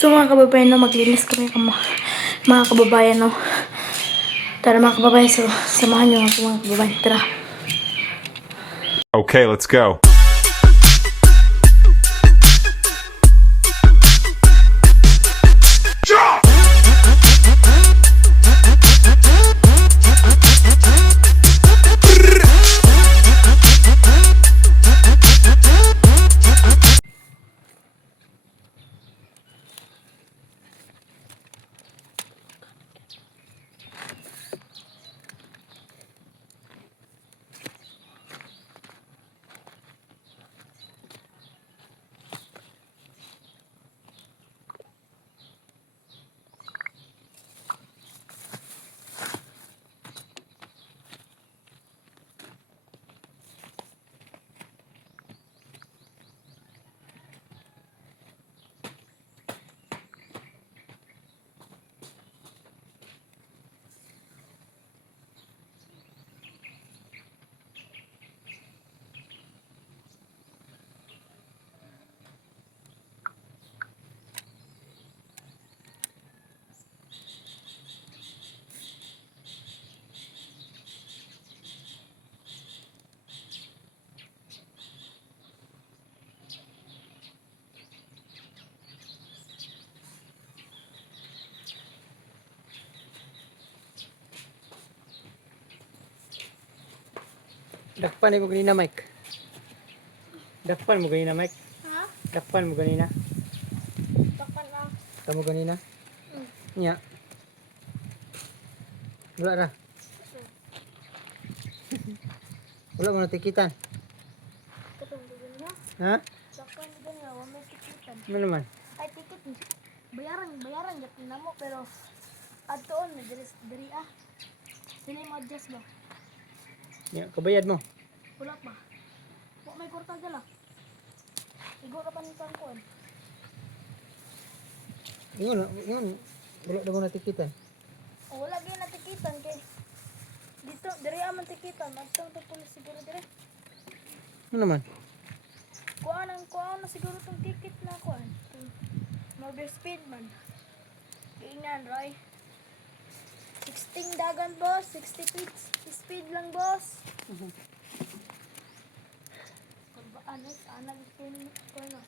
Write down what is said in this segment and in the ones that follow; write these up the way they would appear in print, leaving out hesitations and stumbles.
So mga kababayan, no, maglinis kami mga kababayan, no. Tara mga kababayan, so samahan nyo ako mga kababayan. Tara. Okay, let's go. Dakpan mo ganina, Mike. Dakpan mo ganina, Mike. Ha? Dakpan mo ganina. Takpan na. Kamu ganina. Nya. Wala ra. Wala mo natikitan. Katong doon na. Ha? Takpan doon nga, wala may tikitan. Ano naman? Ay, tikit. Bayaran gatin na mo, pero adtoon na diri ah. Sila mo adjust ba? Nya, kabayad mo. Wala pa. Wa may kwarta dala. Igo ka pa ni tangkuan. Yun. Wala daw mo natikitan. O wala gyud natikitan kay dito diri man tikitan, adtong to pulis siguro dire. Ano naman? Kuan na siguro tong ticket na kuan. Motor speed man. Ingnan, Roy. 16 dagan, boss. 60 feet speed lang, boss. Anak ito na.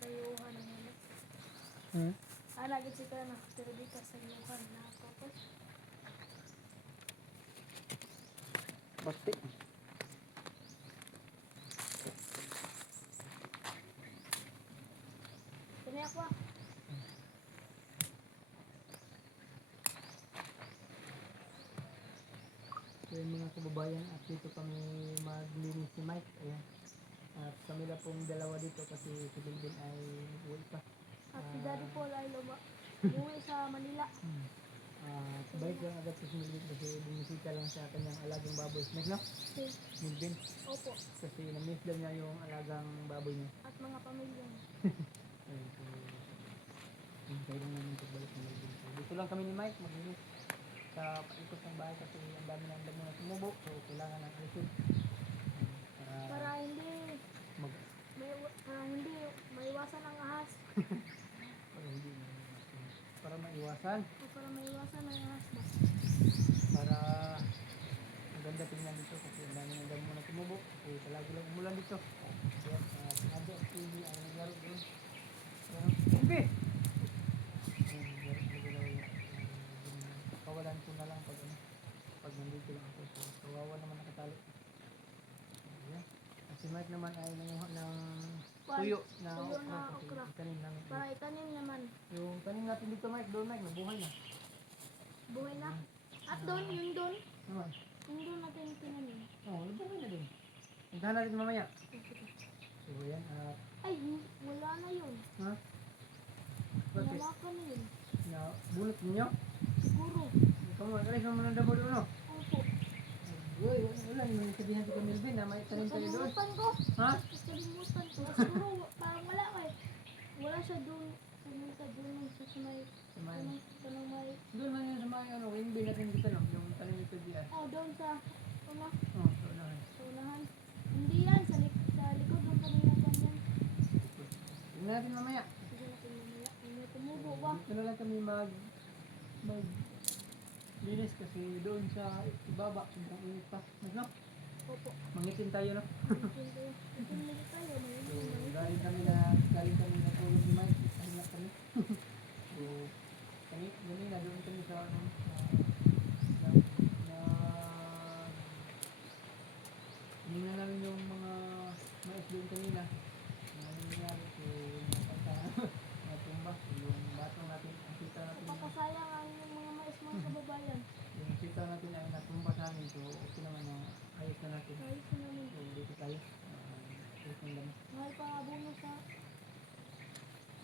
Sayuhan na naman. Anak ito na. Pero di ka sayuhan na ako. Pasti. Kani ako ah. So yung mga kababayan, at dito kami maglinis ni Mike. Ayan. At kami na pong dalawa dito kasi si Bilbil ay uwi pa. At si Daddy Paul ay uwi sa Manila. Balik lang agad sa Bilbil kasi bumisita lang sa kanyang alagang baboy. Mike, no? Si Bilbil. Opo. Kasi na-miss daw niya yung alagang baboy niya. At mga pamilya niya. Ayun, so, hintay lang namin pagbalik ng Bilbil. So, dito lang kami ni Mike maglinis sa paikot ng bahay kasi ang dami ng damo na tumubo. So, kailangan ng alisin. Para hindi Mag- hindi maiwasan ang ahas. para hindi para maiwasan, O para maiwasan ang ahas ba? para ang ganda tingnan dito kasi ang dami ng damo na tumubo kasi palagi lang umulan dito. Kaya sinabi ang TV ay naglaro doon. Hindi! Kawalan ko na lang pag nandito lang ako. So, kawawa naman nakatali. Ayan. At si Mike naman ay nanguha ng tuyo na Tuyo na okra kasi okra. itanim namin. Para itanim naman. Yung tanim natin dito, Mike, doon Mike, nabuhay na. Buhay na. At doon, yung doon. Naman. Yung doon natin tinanim. Oo, nabuhay na din. Puntahan natin mamaya. So, ayan. Ay, wala na yun. Ha? Bakit? Nalakan na yun. Na, bunot ninyo? Siguro. Ikaw mo, alis mo ng damo doon, no? Opo. Uy, wala naman sabihin si Camilvin na may tanim tayo doon. Nakalimutan ko. Ha? Nakalimutan ko. Siguro, parang wala ko eh. Wala siya doon. Pumunta doon sa may... Samahan. Tanong may... Doon man yun sa mga ano, yung binatin dito, no? Yung tanim ito diyan. Oh, doon sa... Ano? Oo, so unahan. Sa unahan. Hindi yan. Sa likod doon kami nagpanyan. Tingnan natin mamaya. Sige natin mamaya. May tumubo. pa. Dito na lang kami mag linis kasi doon sa ibaba, sobrang init pa. No? Opo. Mangitim tayo, no? Hindi tayo. So, galing kami na tulog ni Mike. Pahinga kami. So, kanina doon kami sa ano, na hinga namin yung mga mais doon kanina. Nangyayari, so, natumba. Yung batong natin, ang sita natin, Napakasayang ang mga mais mga kababayan. yung sita natin ay natumba sa amin. So, okay naman na ayos na natin. Ayos na namin. So, dito tayo. Ayos na lang. Mahal pa nga bonus sa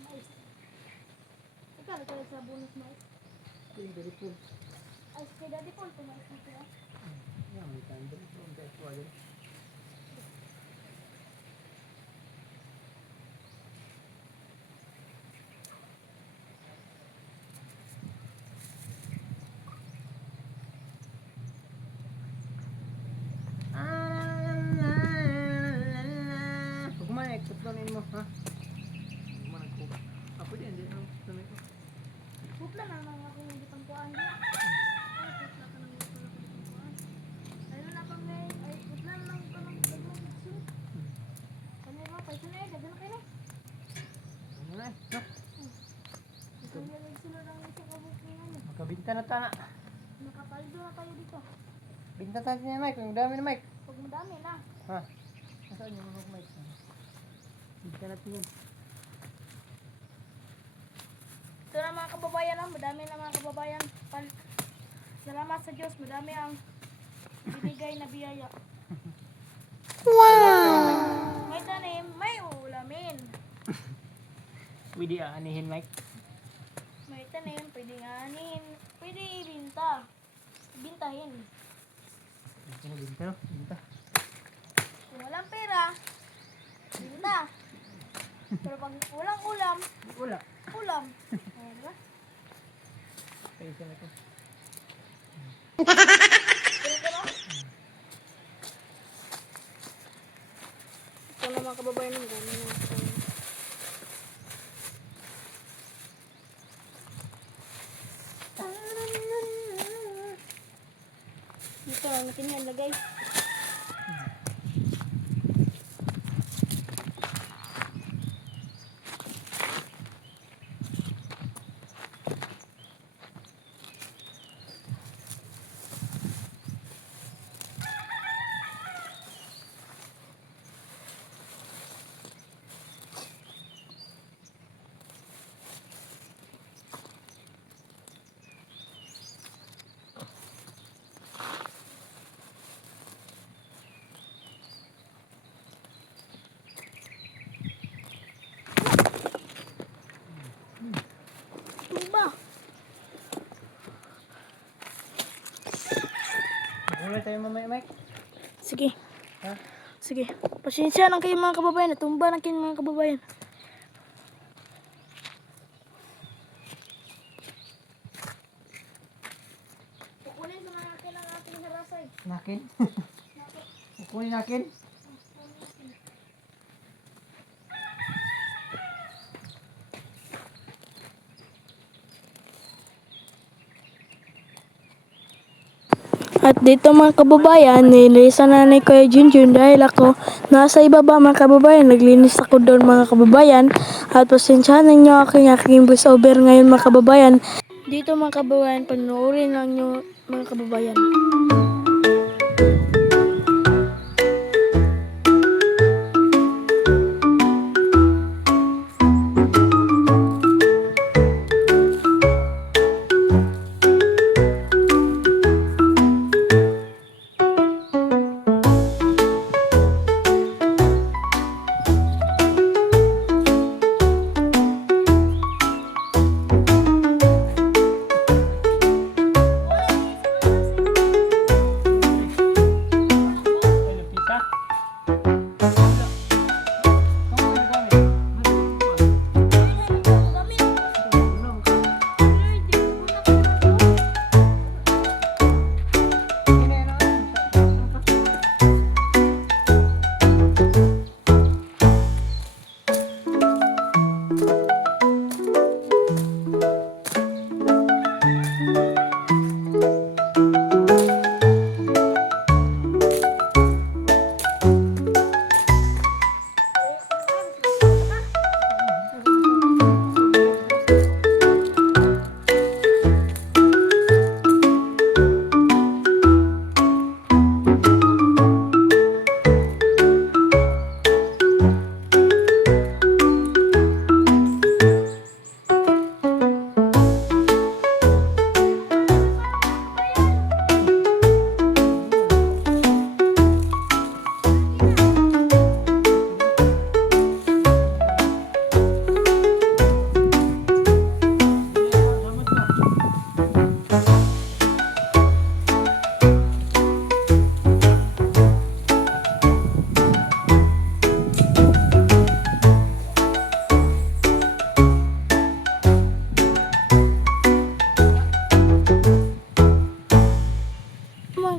mais. Ikaw, nagkalit sa bonus mais. Ito yung very full. Ay, kay Daddy Paul, tumalis na siya. Yan, may candle. So, ang best water. Kumain, explain mo, ha? Kumain ko. Ako din, hindi naman explain ko. Putla na lang ako hindi pangkuhaan niya. Ay, putla ka nang hindi pala pangkuhaan. Ayun na pang ngayon. Ay, putla na lang ka nang pagmamagsun. Kami ba, paisa na eh, gagano kayo na. Ano na, no? Kami lang sila lang sa kabukingan eh. Magkabinta na tana. Nakapaldo na tayo dito. Binta tayo niya, Mike. Ang dami na, Mike. Pag madami na. Ha? Nasaan yung mga Mike? Binta natin yun. Ito na mga kababayan, ah. Madami na mga kababayan. Salamat sa Diyos, madami ang binigay na biyaya. Wow! May tanim, may ulamin. Pwede aanihin, Mike. May tanim, pwede nganin, pwede ibinta. Bintahin. Binta na, binta, no? Binta. Kung walang pera, binta. Pero pag walang ulam, Wala. ulam. O, diba? Kaya isa na ito. Pero diba? Ito na mga kababayan, ang dami na. Dito lang natin yan lagay. Diba? Wala tayo mamaya, Mike. Sige. Ha? Sige. Pasensya lang kayo mga kababayan. Natumba lang kayo mga kababayan. Kukunin sa mga akin ang ating harasay. Nakin? Kukunin nakin? At dito mga kababayan, nililisan na ni Kuya Junjun dahil ako nasa ibaba mga kababayan. Naglinis ako doon mga kababayan. At pasensyahan ninyo aking voice over ngayon mga kababayan. Dito mga kababayan, panoorin lang nyo mga kababayan.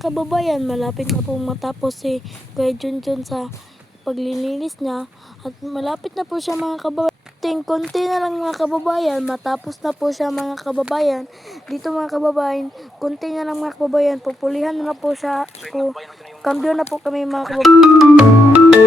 kababayan, malapit na po matapos si Kuya Junjun sa paglilinis niya. At malapit na po siya mga kababayan. Konti na lang mga kababayan, matapos na po siya mga kababayan. Dito mga kababayan, konti na lang mga kababayan, pupulihan na po siya. Kambyo na po kami mga kababayan.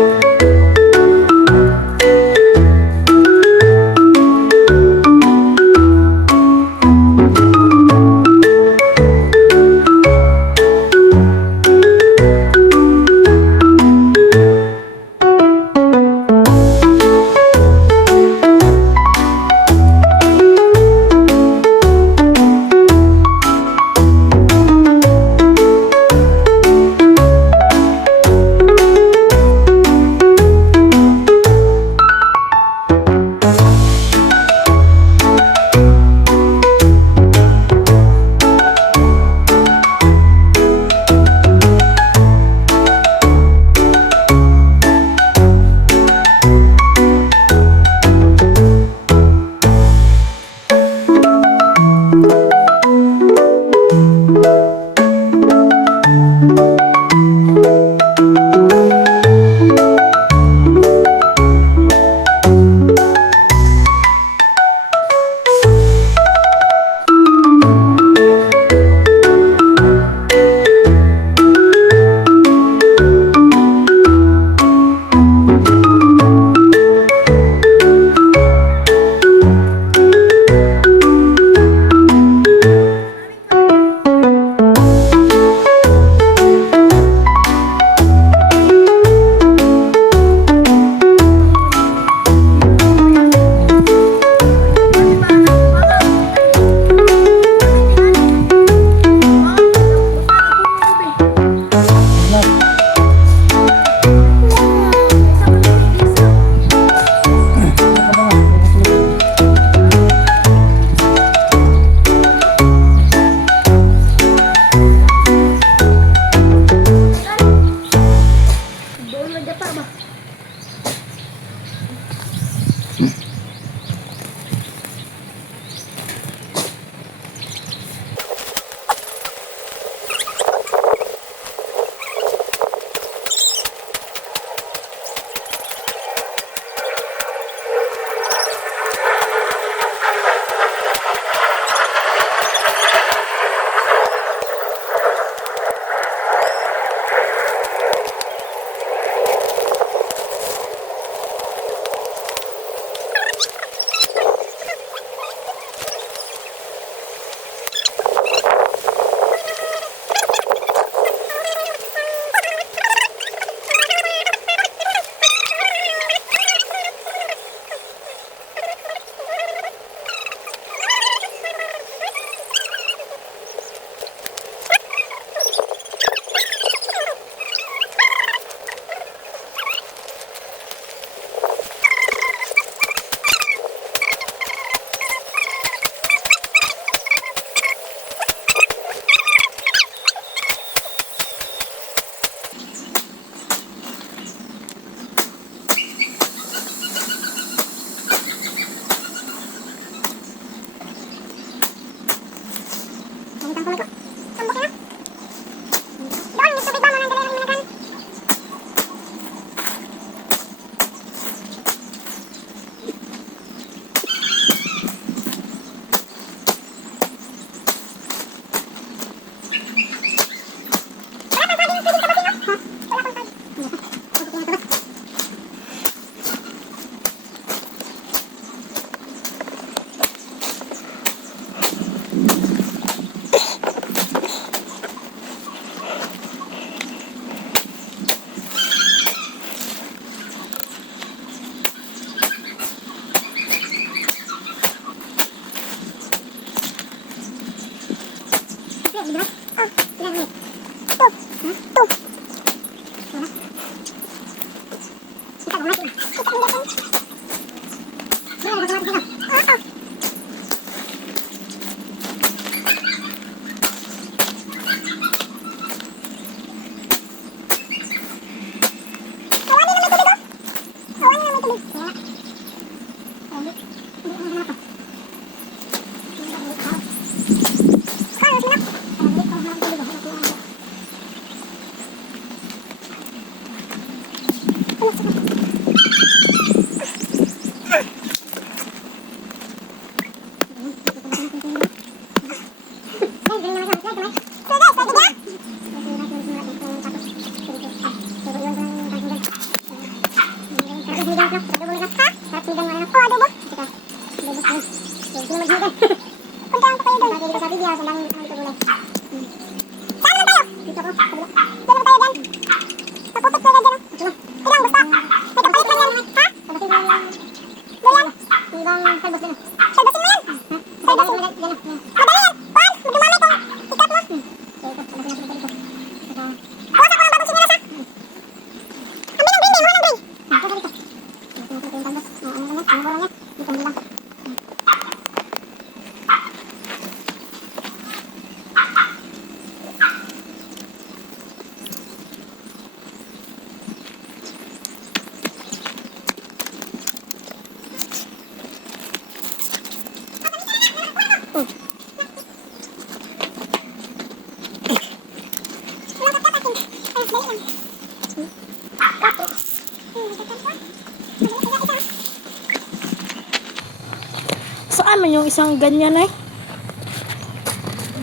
Saan man yung isang ganyan ay?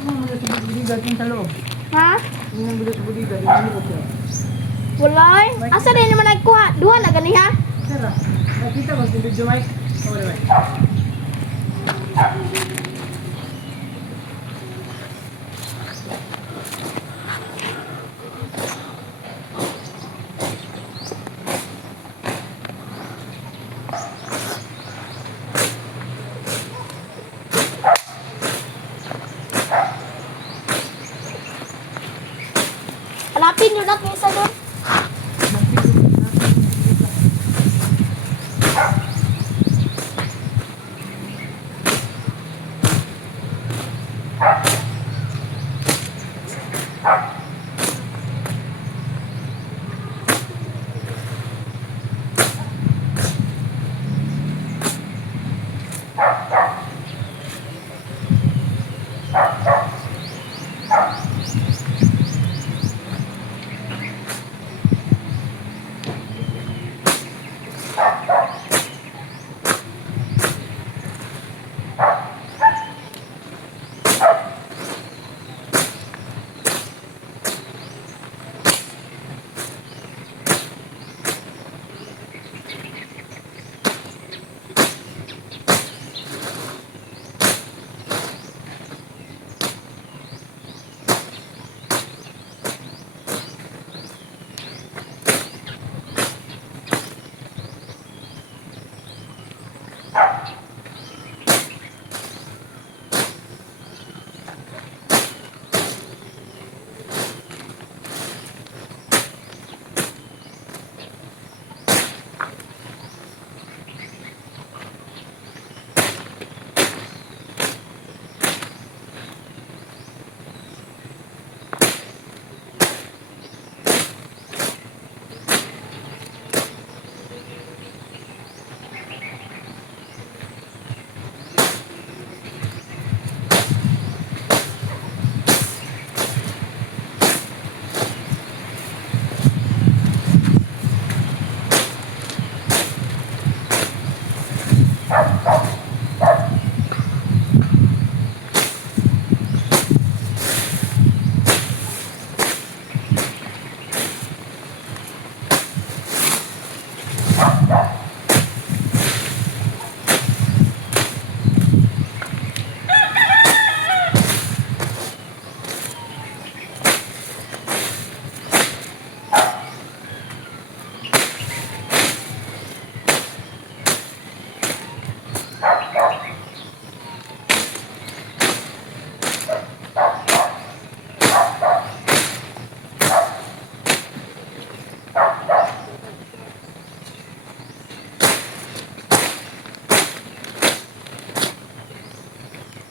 Ano sa budigan yung sa loob? Ha? Yung nang sa budigan, yung loob siya. Wala eh. Asa rin naman nagkuha? Duha na ganiha? Sir, nakita ko sa video, Mike. Oo, Mike. Hanapin nyo na kung isa doon.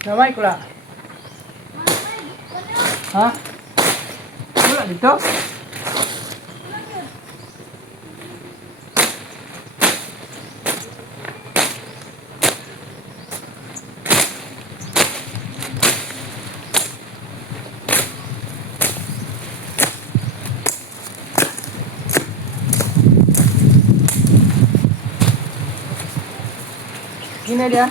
Namay ko la. Ha? Wala dito? Gini dia.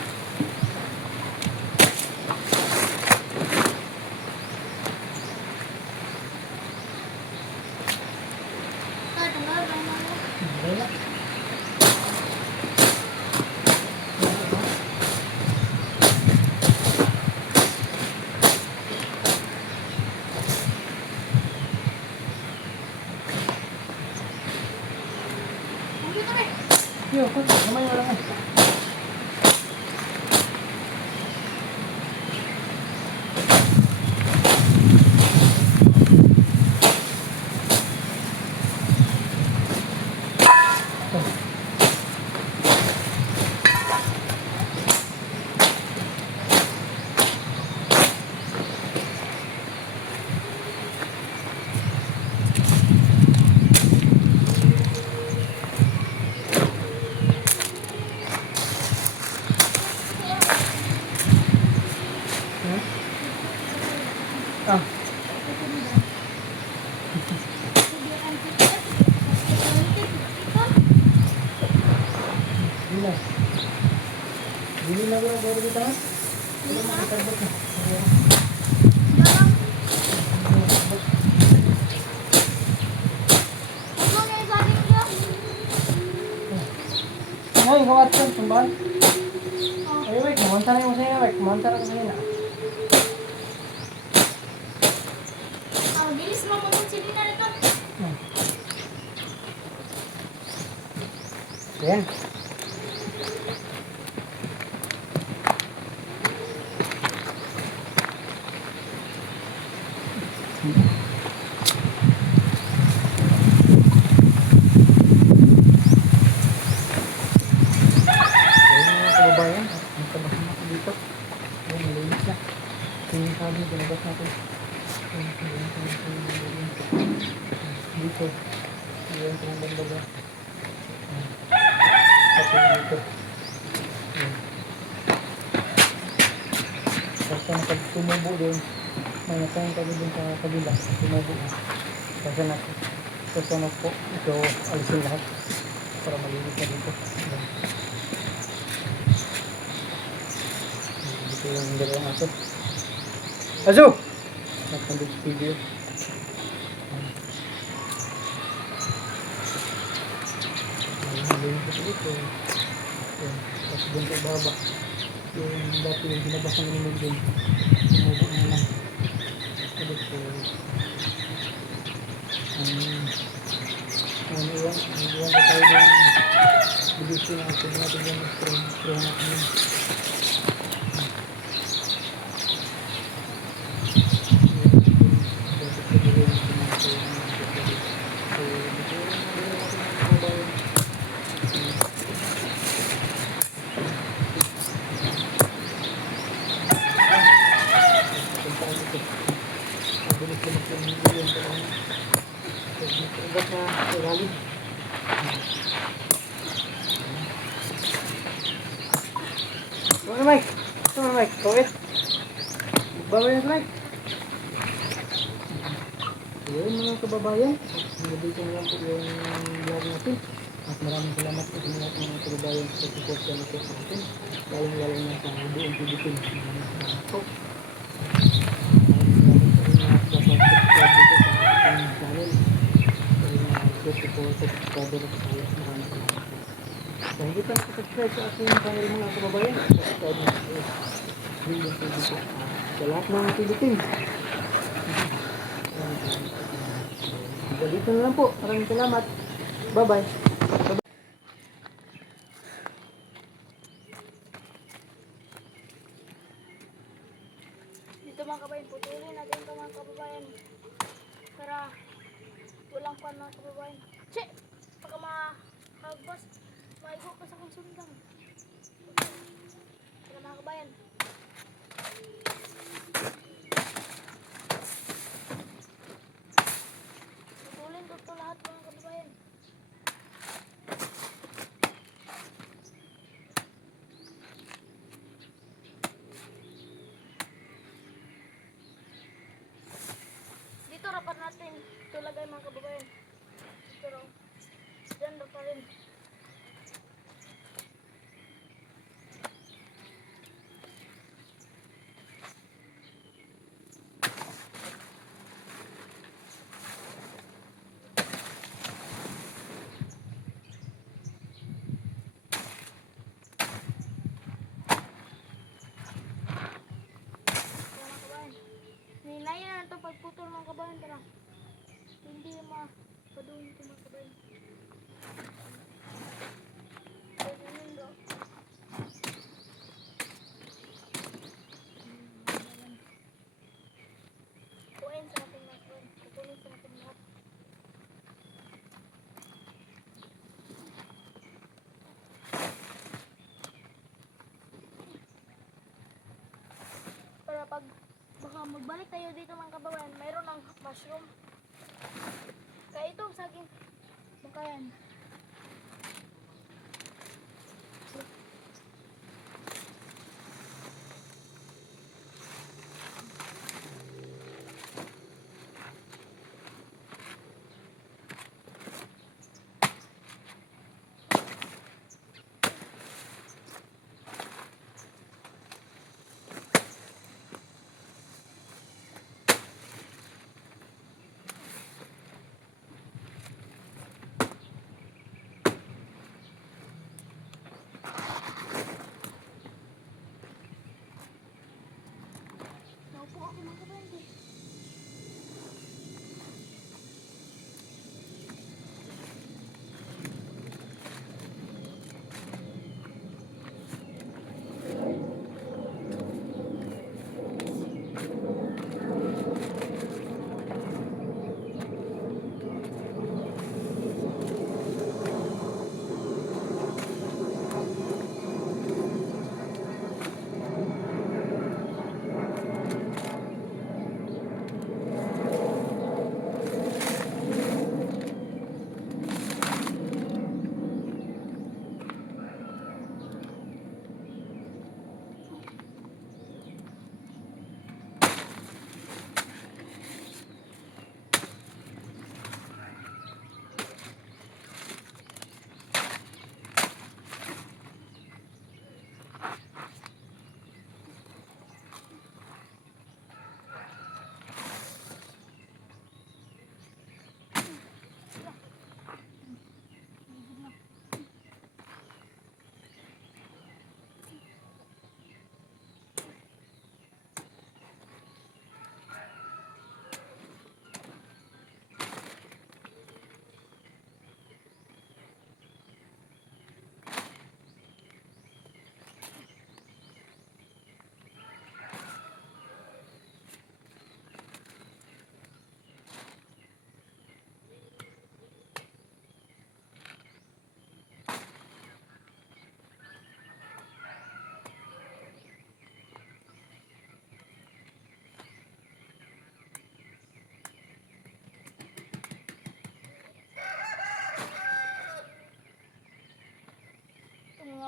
Ah, bilas. Bili na ba baru kita? Wala mo katarbot na. Ay, kawat ko, tumbahan. Ay, wait, kumontar na yung sa'yo, wait, kumontar ako sa'yo na. Bilis mo mo si Dina nito. Yan. Ayun mga kababayan, magtabas na ako dito. Ayun, malinis na. Tingin sabi, binabas natin. Dito. Ayun, kung bandaga. Pati dito. Ayun. Basta nakatumubo din. May nasayang kami din sa kabila. Tumubo na. Basta na. Basta na po. Ito, alisin lahat. Para malinis na dito. Ayun. Dito yung dalawang aso. Aso! Nakandun sa video. Malinis ito dito. Ayun. Tapos dun sa baba. Yung dati yung binabasan namin din. Tumubo na lang. Ito po. Iwan pa tayo yung bibisi na ito natin yung spray natin yun. Come on, Mike. Come on, Mike. Go ahead. Bawa yan, Mike. Ayun mga kababayan. Nandito na lang po yung vlog natin. At maraming salamat po sa mga kababayan sa support sa natin. Lalong-lalo na sa buong Pilipinas. Maraming salamat po. Kung hindi pa nakasubscribe sa aking channel mga kababayan, subscribe na sa William TV po. Sa lahat ng Philippines. Dito na lang po. Maraming salamat. Bye-bye. Dito mga kabayan, putulin natin ito mga kababayan. Para walang kwan mga kababayan. Che! Pagka mahagbas, maigo ka sa kong sundang. Para mga kabayan. Putulin ito lahat mga kababayan. Dito rapat natin. Ito lagay mga kababayan. Dito raw. Diyan raw pa rin. Mga kabayan. Ninayin na ito pagputol mga kabayan. Tara. Hindi mapaduhin ito mga kabayan. Ganyan daw. Kuhain sa ating mga kabayan. Kukunin sa ating lahat. Para pag baka magbalik tayo dito mga kababayan, mayroon ng mushroom. Kaya ito saging makayan.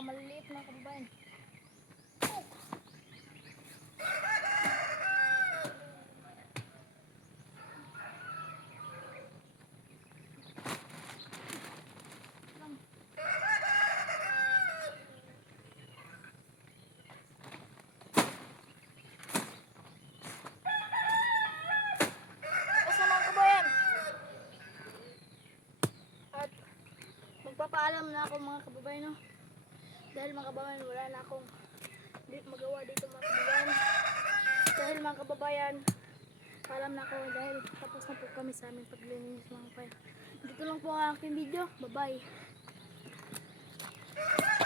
maliliit mga kababayan. Tapos na mga kababayan. At magpapaalam na ako mga kababayan, no? Dahil mga kababayan, wala na akong magawa dito mga kababayan. Dahil mga kababayan, paalam na ako dahil tapos na po kami sa aming paglilinis mga kababayan. Dito lang po ang aking video. Bye bye.